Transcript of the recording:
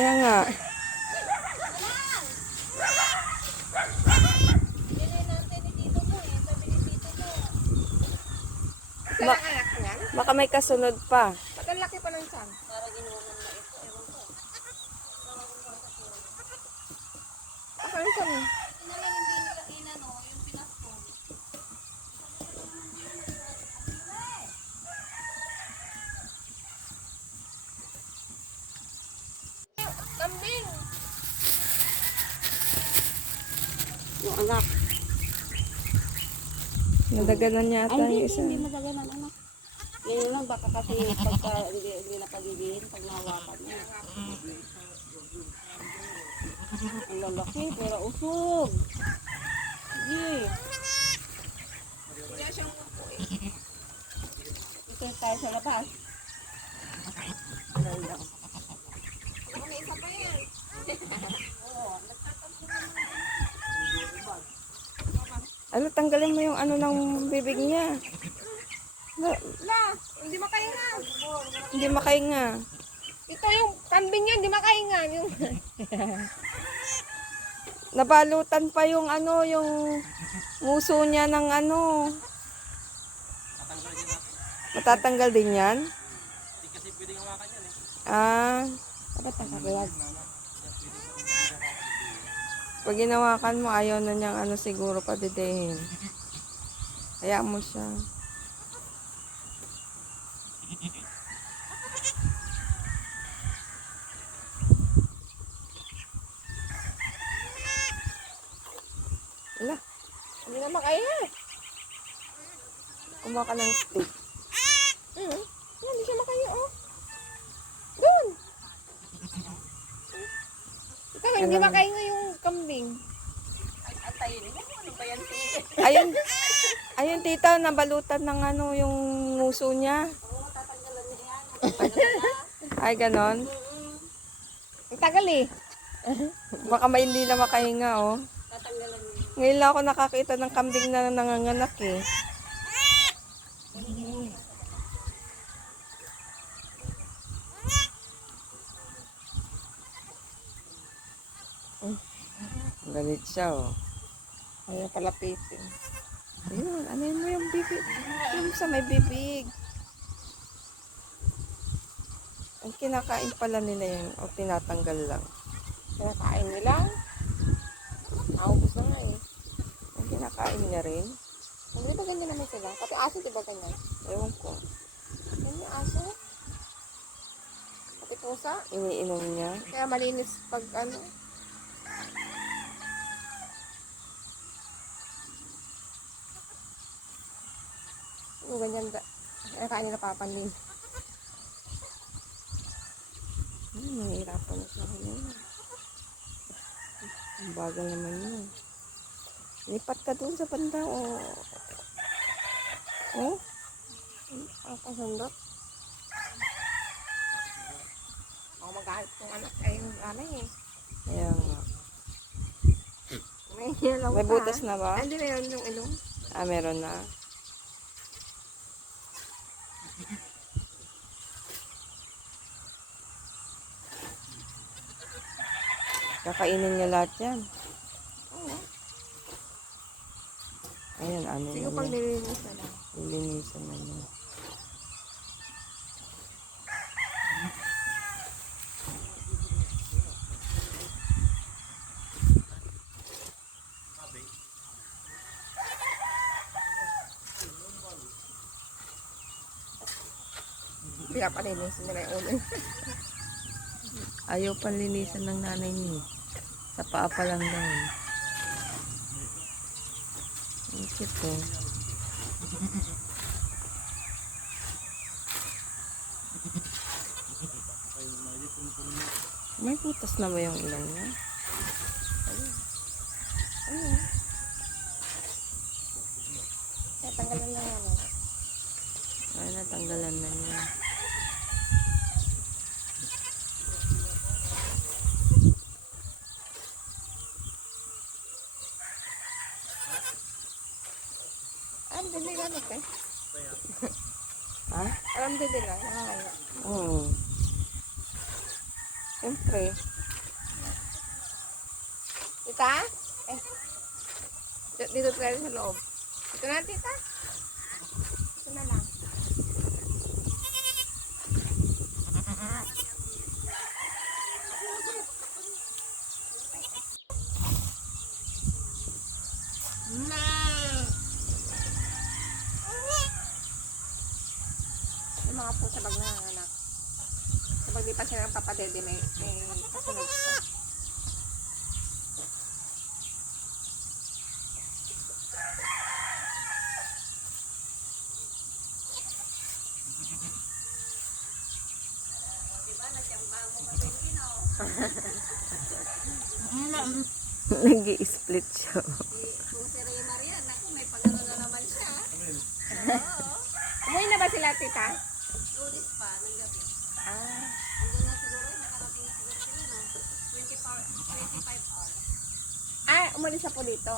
Kaya nga. Isa lang anak niyan? Baka may kasunod pa. Ba't ang laki pa ng tiyan? Asan ang tiyan? Kambing! Yung anak. Nadaganan yata yung isa. Hindi madagal ang anak. Ngayon lang, baka kasi pagka hindi na pagigihin, pag nahawakan niya. Ang lalaki, pero usog. Sige. Kaya siyang upo eh. Ito tayo sa labas. May isa pa yan. Ano, tanggalin mo yung ano ng bibig niya. La, hindi makahinga. Hindi makahinga. Ito yung kambing niya, hindi makahinga. Yung... Nabalutan pa yung ano, yung nguso niya ng ano. Matatanggal din yan? Hindi kasi pwedeng hawakan yan eh. Ah, Dapat nakabiwag. pag ginawakan mo, ayaw na niyang ano siguro padidehin. Hayaan mo siya. Wala, Hindi na makahinga. kumuha ka ng stick. Yan, hindi siya makahinga, oh. Doon! Ito, hindi Alam. makahinga yung kambing. Ayun, ayun tita, nabalutan ng ano, yung nguso niya. Ay, ganon. Ang tagal eh. Baka may hindi na makahinga, oh. Ngayon lang ako nakakita ng kambing na nanganganak, eh. Galit siya, oh. Ayaw palapitin. Ayun, ano mo yung bibig? Yung sa may bibig. Ang kinakain pala nila yun, o tinatanggal lang. Kinakain nila. Naubos na nga eh. Ang kinakain niya rin. Hindi ba ganyan naman sila? Pati aso di ba ganyan? Ewan ko. Ganyan yung aso. Pati pusa. Iniinom niya. Kaya malinis pag ano. Ganyan da. Kinakain nila papanlin. Nahihirapan na siya ngayon. Ang bagal naman yun. Lipat ka doon sa banda, o. Oh? Pasundot. Ako magalit yung anak. Ay, yung ano eh. Kaya nga. May yellow May pa. butas na ba? Ay, hindi na yun yung ilong. Ah, meron na. Kakainin niya lahat yan. Oo. Ayan, ano Siguro na pag niya. nililinis na lang. Lilinisan na niya. Pinapalinisin nila yung ulo. Ayaw panlinisan ng nanay niyo. Sa paa pa lang daw. Ang cute, oh. May butas na ba yung ilan niya? Ayun. Natanggalan lang ano. Ay, natanggalan na niya. Alam din nila ano eh. Ha? Alam din nila. Nakakaya. Oo. Siyempre. Tita? Eh. Dito tayo sa loob. Dito na, tita. Dito na lang. Yung mga pusa pag nanganganak. Kapag di pa sila ng papadede, may kasunod ko. Nag-i-split siya. Kung si Rhea Maria, naku, may pagano na naman siya. Umuwi na ba sila, tita? Lunes pa, ng gabi. Ah. Andun na siguro, nakarating na siguro sila, no? 25 hours. Umalis siya po dito.